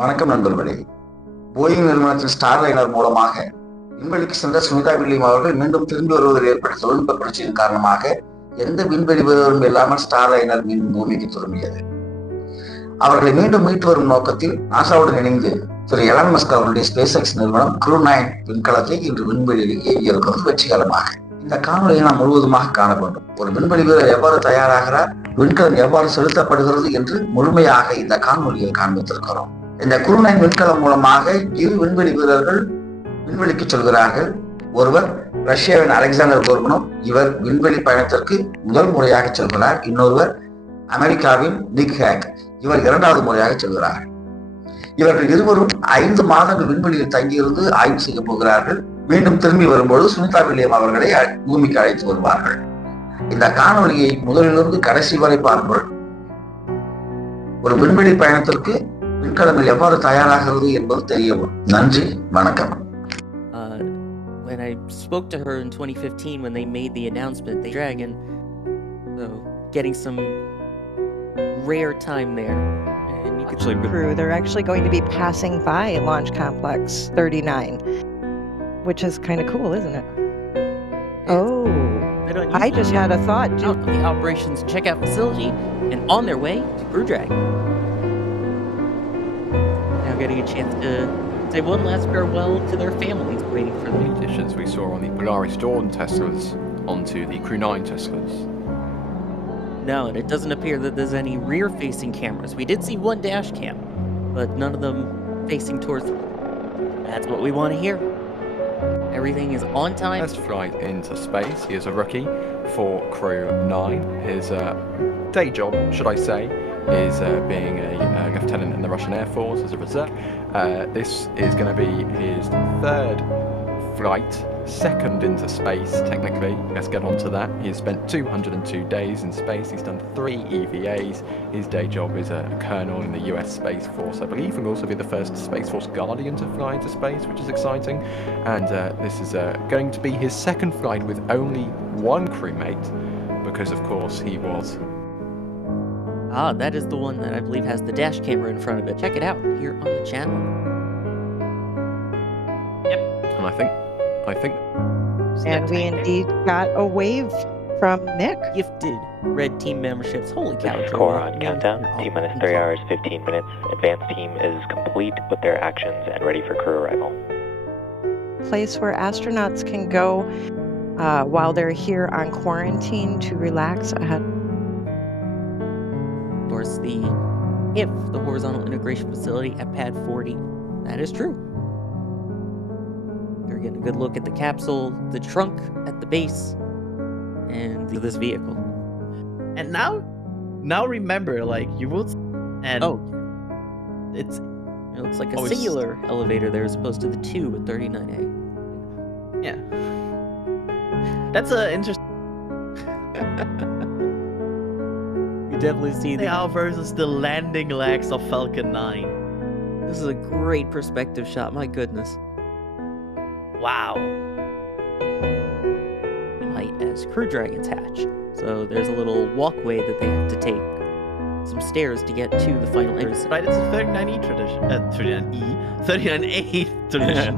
வணக்கம் நண்பர்களே. போயிங் நிறுவனத்தின் ஸ்டார்லைனர் மூலமாக விண்வெளிக்கு சென்ற சுனிதா வில்லியம் அவர்கள் மீண்டும் திரும்பி வருவதில் ஏற்பட்ட தொழில்நுட்ப புரட்சியின் காரணமாக எந்த விண்வெளி வீரரும் இல்லாமல் ஸ்டார்லைனர் மீண்டும் பூமிக்கு திரும்பியது. அவர்களை மீண்டும் மீட்டு வரும் நோக்கத்தில் நாசாவுடன் இணைந்து திரு எலான் மஸ்க் அவருடைய SpaceX நிறுவனம் Crew 9 விண்கலத்தை இன்று விண்வெளியில் ஏவியிருக்கிறது வெற்றிகரமாக. இந்த காணொலியை நாம் முழுவதுமாக காண வேண்டும். ஒரு விண்வெளி வீரர் எவ்வாறு தயாராகிறார், விண்கலம் எவ்வாறு செலுத்தப்படுகிறது என்று முழுமையாக இந்த காணொலியில் காண்பித்திருக்கிறோம். இந்த Crew 9 விண்கலம் மூலமாக இரு விண்வெளி வீரர்கள் விண்வெளிக்கு செல்கிறார்கள். ஒருவர் ரஷ்யாவின் அலெக்சாண்டர் கோர்பனோவ், இவர் விண்வெளி பயணத்திற்கு முதல் முறையாக செல்கிறார். இன்னொருவர் அமெரிக்காவின் நிக் ஹேக், இவர் இரண்டாவது முறையாக செல்கிறார். இவர்கள் இருவரும் 5 மாதங்கள் விண்வெளியில் தங்கியிருந்து ஆய்வு செய்ய போகிறார்கள். மீண்டும் திரும்பி வரும்போது சுனிதா வில்லியம் அவர்களை பூமிக்கு அழைத்து வருவார்கள். இந்த காணொலியை முதலிலிருந்து கடைசி வரை பார்ப்போம். ஒரு விண்வெளி பயணத்திற்கு விண்கலங்கள் எவ்வாறு தயாராகிறது என்பது தெரியவும். நன்றி, வணக்கம். When I spoke to her in 2015 when they made the announcement, the Dragon, so getting some rare time there. And you could crew, they're actually going to be passing by Launch Complex 39, which is kind of cool, isn't it? Oh, I just had a thought. Out of the operations checkout facility and on their way to Crew Dragon. Now getting a chance to say one last farewell to their families waiting for them. Additions we saw on the Polaris Dawn Teslas onto the Crew 9 Teslas. No, and it doesn't appear that there's any rear-facing cameras. We did see one dash cam, but none of them facing towards. That's what we want to hear. Everything is on time. First flight into space. He is a rookie for Crew 9. His day job, should I say, is being a lieutenant in the Russian Air Force as a reserve. This is going to be his third flight, second into space, technically. Let's get on to that. He has spent 202 days in space. He's done 3 EVAs. His day job is a colonel in the US Space Force. I believe he'll also be the first Space Force Guardian to fly into space, which is exciting. And this is going to be his second flight with only one crewmate, because of course he was... that is the one that I believe has the dash camera in front of it. Check it out here on the channel. Yep. And I think... And we indeed got a wave from Nick. Gifted red team memberships. Holy cow. Score on countdown. T-minus 3 hours, 15 minutes. Advanced team is complete with their actions and ready for crew arrival. Place where astronauts can go while they're here on quarantine to relax ahead. Of course, the horizontal integration facility at pad 40. That is true. You're getting a good look at the capsule, the trunk at the base, and this vehicle. And now remember, like, you will, and it looks like a singular elevator there as opposed to the 2 at 39A. Yeah, that's a interesting. You definitely see the versus the landing legs of Falcon 9. This is a great perspective shot. My goodness. Wow. Height as Crew Dragons hatch. So there's a little walkway that they have to take. Some stairs to get to the final entrance. Right, it's a 39E tradition. 39A tradition.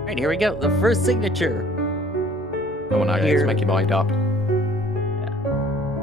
Alright, here we go. The first signature. Come on, Alex, make your mind up. Yeah.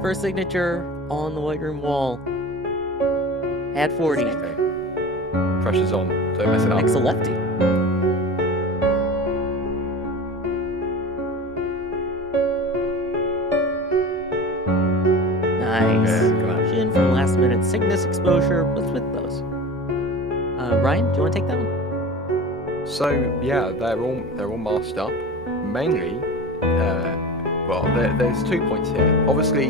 First signature on the white room wall. Pad 40. Pressure's on. Don't mess it up. Next a lefty. Nice. Yeah, from last minute Cygnus exposure. What's with those? Ryan, do you want to take that one? So yeah, they're all masked up. Mainly, there's 2 points here. Obviously,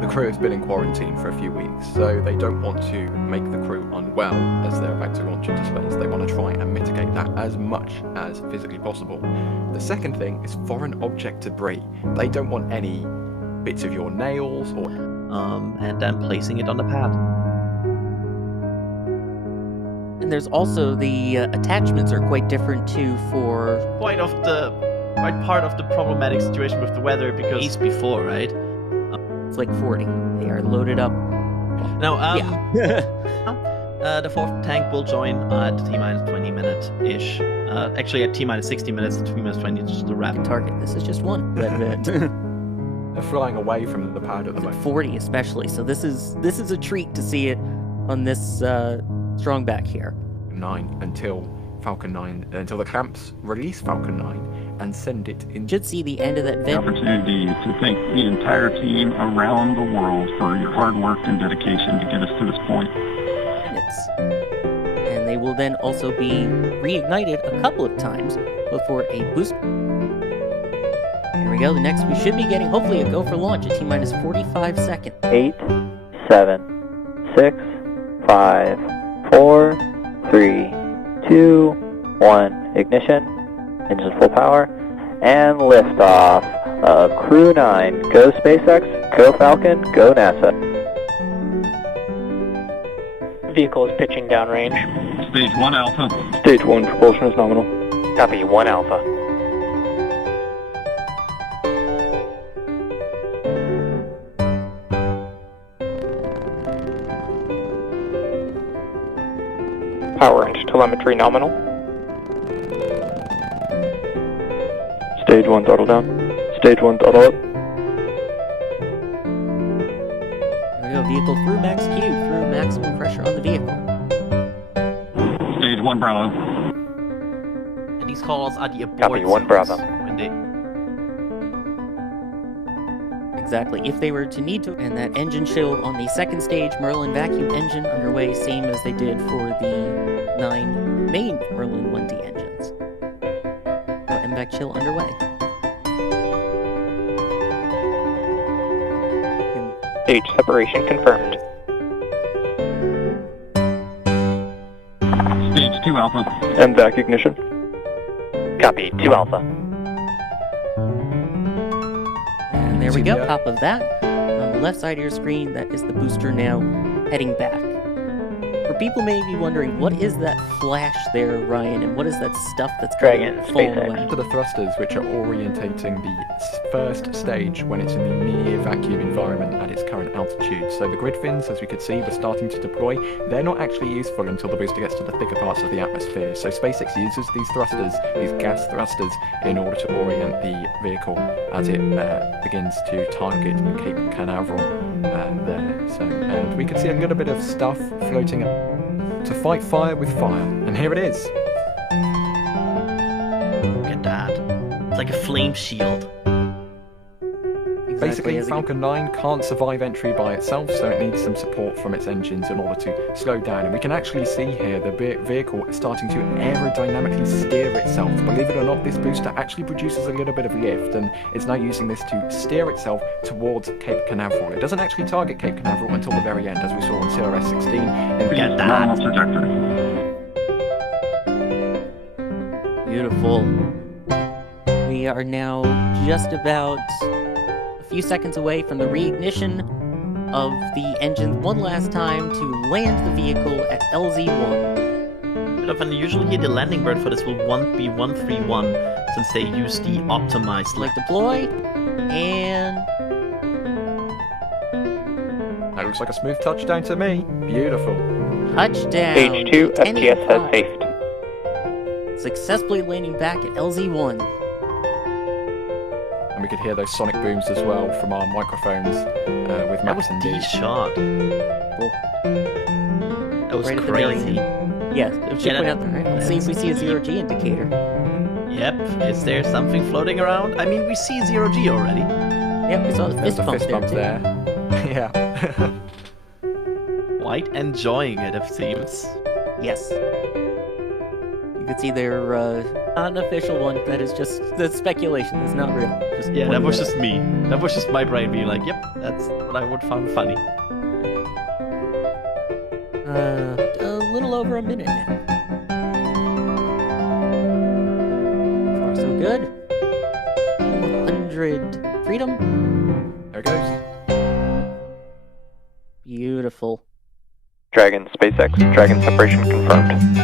the crew has been in quarantine for a few weeks, so they don't want to make the crew unwell as they're about to launch into space. They want to try and mitigate that as much as physically possible. The second thing is foreign object debris. They don't want any bits of your nails or and then placing it on the pad. And there's also the attachments are quite different too for Quite part of the problematic situation with the weather, because days before, right? It's like 40. They are loaded up. Now, The fourth tank will join at T-minus 20 minutes-ish. Actually, at T-minus 60 minutes and T-minus 20 just the wrap. Target. This is just one. They're flying away from the pad at the moment. 40 especially. So this is a treat to see it on this strong back here. 9 until Falcon 9, until the clamps release Falcon 9 and send it in. Should see the end of that The vent. opportunity to thank the entire team around the world for your hard work and dedication to get us to this point. Minutes. And they will then also be reignited a couple of times before a boost. Here we go. The next we should be getting hopefully a go for launch at T-minus 45 seconds. 8, 7, 6, 5, 4, 3, 2, 1. Ignition. Engines full power. And liftoff of Crew 9. Go SpaceX, go Falcon, go NASA. Vehicle is pitching downrange. Stage 1 Alpha. Stage 1 propulsion is nominal. Copy, 1 Alpha. Power and telemetry nominal. Stage 1 throttle down. Stage 1 throttle up. There we go. Vehicle through max Q, through maximum pressure on the vehicle. Stage 1 Bravo. And these calls are the abort Copy, 1 Bravo. when they Exactly. If they were to need to, and that engine chill on the second stage, Merlin vacuum engine underway, same as they did for the 9 main Merlin 1D engines. MVAC chill underway. Stage separation confirmed. Stage 2 Alpha. MVAC ignition. Copy, 2 Alpha. And there we go. Yeah. Top of that, on the left side of your screen, that is the booster now heading back. For people may be wondering, what is that flash there, Ryan, and what is that stuff that's Dragon, falling SpaceX. away? To the thrusters, which are orientating the first stage when it's in the near vacuum environment at its current altitude. So the grid fins, as we could see, were starting to deploy. They're not actually useful until the booster gets to the thicker parts of the atmosphere. So SpaceX uses these thrusters, these gas thrusters, in order to orient the vehicle as it begins to target Cape Canaveral there. So, and we can see a little bit of stuff floating up to fight fire with fire. And here it is. look at that. It's like a flame shield. Basically, as a- Falcon 9 can't survive entry by itself, so it needs some support from its engines in order to slow down. And we can actually see here the vehicle is starting to aerodynamically steer itself. Believe it or not, this booster actually produces a little bit of lift, and it's now using this to steer itself towards Cape Canaveral. It doesn't actually target Cape Canaveral until the very end, as we saw on CRS-16. Get Normal that. trajectory. Beautiful. We are now just about a few seconds away from the reignition of the engine one last time to land the vehicle at LZ1. Bit of unusual here. The landing burn for this will be 131 since they use the optimized Like deploy, and That looks like a smooth touchdown to me. Beautiful. touchdown. Stage 2, to FTS has 1085. safed. Successfully landing back at LZ1. And we could hear those sonic booms as well from our microphones with That Max was and the D. shot. That was Right at the very crazy. Yes, it should Yeah, point out there. Let's see if we see a 0G indicator. Yep. Is there something floating around? I mean, we see 0G already. Yep, we saw the There's fist a bump fist there, bump too. there. Yeah. Quite enjoying it, it seems. Yes. You can see their not an official one. That is just the speculation. It's not real. Just Yeah, that pointing was out. just me. That was just my brain being like, yep, that's what I would find funny. A little over a minute now. So far, so good. 100 freedom. There it goes. Beautiful. Dragon, SpaceX, Dragon separation confirmed.